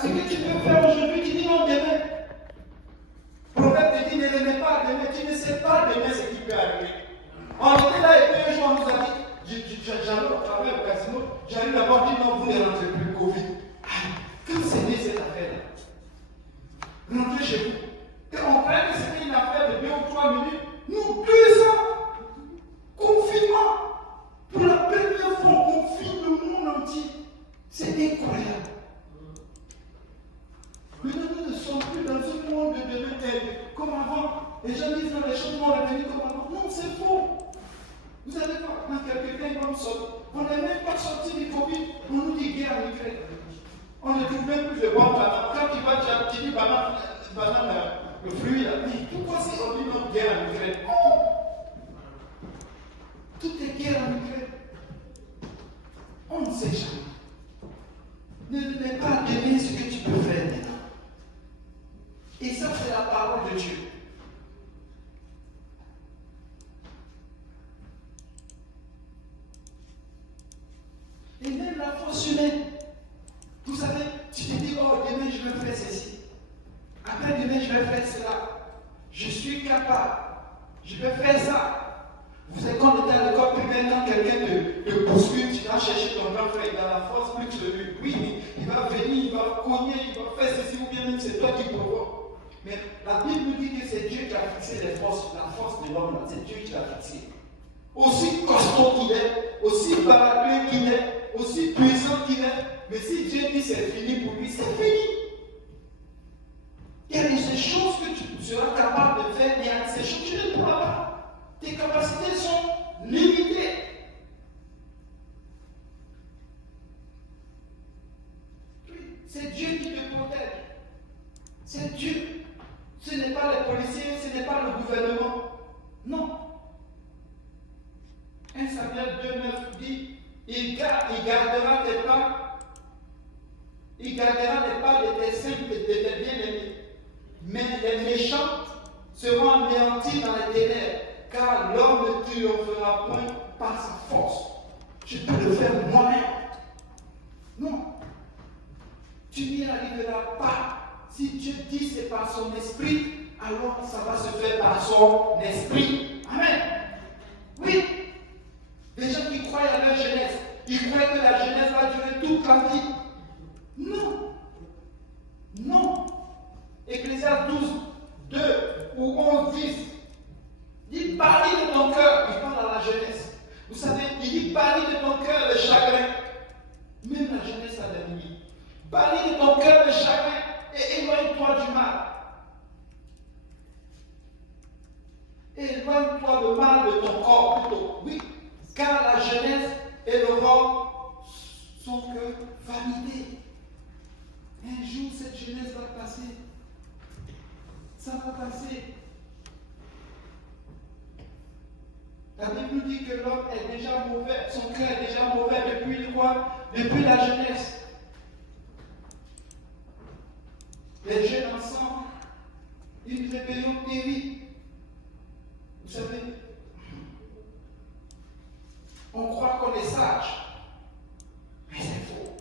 ce que tu peux faire aujourd'hui, tu dis non demain. Prophète te dit ne l'aimez pas demain, tu ne sais pas demain ce qui peut arriver. On était là et puis un jour on nous a dit, j'allais au travail au casino, j'arrive là-bas, on dit non, vous ne rentrez plus, Covid. Quand c'est né cette affaire-là, rentrez chez vous. Et on croyait que c'était une affaire de 2 ou 3 minutes. Nous, 2 ans, confinement. Pour la première fois, on confine le monde entier. C'est incroyable. Maintenant, nous ne sommes plus dans un monde de demain comme avant. Les gens disent non, les choses vont revenir comme avant. Non, c'est faux. Vous allez voir, dans quelques temps, ils vont nous sortir. On n'est même pas sorti du Covid. On nous dit guerre en Ukraine. On ne trouve même plus de bonnes bananes. Quand tu vas, tu dis banane, le fruit là. Mais pourquoi c'est on dit non guerre en Ukraine? Tout est guerre en Ukraine. On ne sait jamais. Ne pas donner ce que tu peux faire maintenant. Et ça, c'est la parole de Dieu. Et même la force humaine. Vous savez, tu te dis, oh, demain je vais faire ceci. Après demain je vais faire cela. Je suis capable. Je vais faire ça. Vous savez, quand on était à l'école primaire, quand quelqu'un te bouscule, tu vas chercher ton grand frère, il a la force plus que lui. Oui, il va venir, il va cogner, il va faire ceci, ou bien même c'est toi qui provoque. Mais la Bible nous dit que c'est Dieu qui a fixé les forces, la force de l'homme, c'est Dieu qui l'a fixé. Aussi costaud qu'il est, aussi baraqué qu'il est, aussi puissant qu'il est, mais si Dieu dit c'est fini pour lui, c'est fini. Il y a des choses que tu seras capable de faire, mais il y a ces choses que tu ne pourras pas. Tes capacités sont limitées. C'est Dieu qui te protège. C'est Dieu. Ce n'est pas les policiers, ce n'est pas le gouvernement. Non. 1 Samuel 2,9 dit, il gardera tes pas. Il gardera les pas de tes saints et de tes bien-aimés. Mais les méchants seront anéantis dans les ténèbres, car l'homme ne triomphera point par sa force. Je peux le faire moi-même. Non. Tu n'y arriveras pas. Si Dieu dit c'est par son esprit, alors ça va se faire par son esprit. Amen. Oui. Les gens qui croient à leur jeunesse, ils croient que la jeunesse va durer toute la vie. Non. Non. Ecclésiaste 12, 2 ou 11, 10. Il dit, parle de ton cœur. Il parle à la jeunesse. Vous savez, il dit, parle de ton cœur le chagrin. Même la jeunesse a des limites. Parle de ton cœur le chagrin et éloigne-toi du mal. Éloigne-toi le mal de ton corps plutôt. Oui, car la jeunesse et le corps sont que vanité. Un jour, cette jeunesse va passer. Ça va passer. La Bible nous dit que l'homme est déjà mauvais, son cœur est déjà mauvais depuis quoi? Depuis la jeunesse. Les jeunes ensemble, une rébellion terrible. Vous savez, on croit qu'on est sage, mais c'est faux.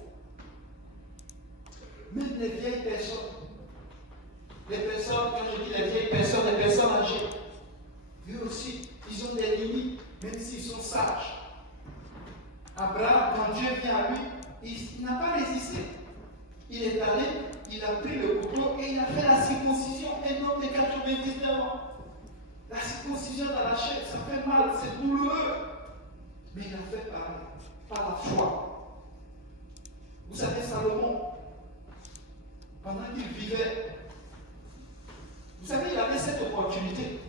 Même les vieilles personnes, quand je dis les vieilles personnes, les personnes âgées, eux aussi, ils ont des limites, même s'ils sont sages. Abraham, quand Dieu vient à lui, il n'a pas résisté. Il est allé, il a pris le couteau et il a fait la circoncision, un homme de 99 ans. La circoncision dans la chair, ça fait mal, c'est douloureux. Mais il a fait par la foi. Vous savez, Salomon, pendant qu'il vivait, vous savez, il avait cette opportunité.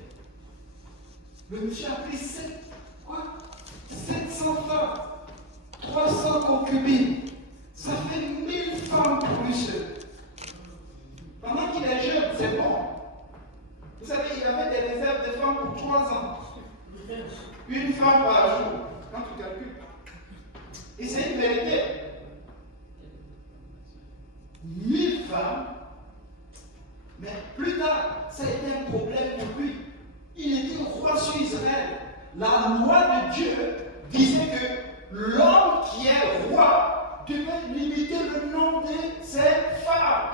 Le monsieur a pris 700 femmes, 300 concubines. Ça fait 1000 femmes plus. Pendant qu'il est jeune, c'est bon. Vous savez, il avait des réserves de femmes pour 3 ans. Une femme par jour, quand tu calcules. Et c'est une vérité. 1000 femmes. Mais plus tard, ça a été un problème pour lui. Il était roi sur Israël. La loi de Dieu disait que l'homme qui est roi devait limiter le nombre de ses femmes.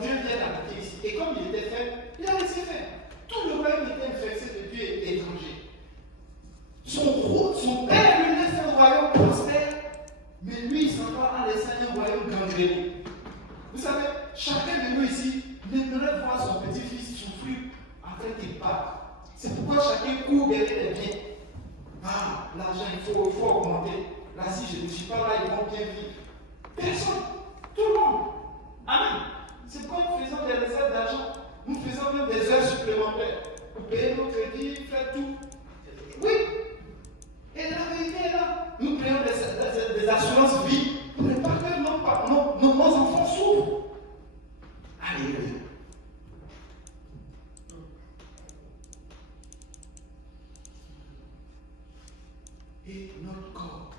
Donc Dieu vient d'habiter ici. Et comme il était faible, il a laissé faire. Tout le royaume était infecté de Dieu et étranger. Son père lui laisse un royaume prospère, mais lui, il s'en va en laissant un royaume gangréné. Vous savez, chacun de nous ici n'aimerait voir son petit-fils souffrir en train qu'il part. C'est pourquoi chacun court derrière les biens. Ah, l'argent, il faut augmenter. Là, si je ne suis pas là, ils vont bien vivre. Personne. Tout le monde. Amen. C'est pourquoi nous faisons des réserves d'argent. Nous faisons même des heures supplémentaires. Pour payer nos crédits, faire tout. Oui. Et la vérité est là. Nous payons des assurances vie pour ne pas que nos enfants souffrent. Alléluia. Et notre corps,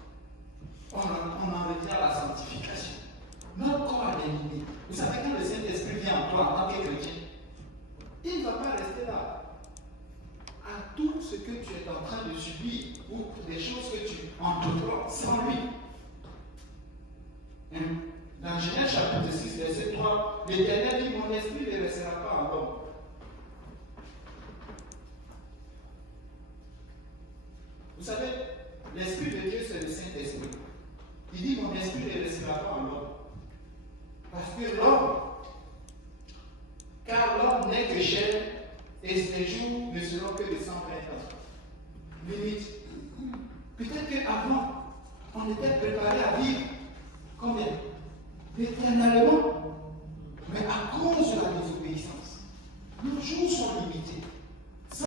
on en revient à la sanctification. Notre corps a des limites. Vous savez, quand le Saint-Esprit vient en toi en tant que chrétien, il ne va pas rester là. À tout ce que tu es en train de subir ou des choses que tu entreprends sans lui. Dans Genèse chapitre 6, verset 3, l'Éternel dit, mon esprit ne restera pas en l'homme. Vous savez, l'Esprit de Dieu, c'est le Saint-Esprit. Il dit, mon esprit ne restera pas en l'homme. Parce que l'homme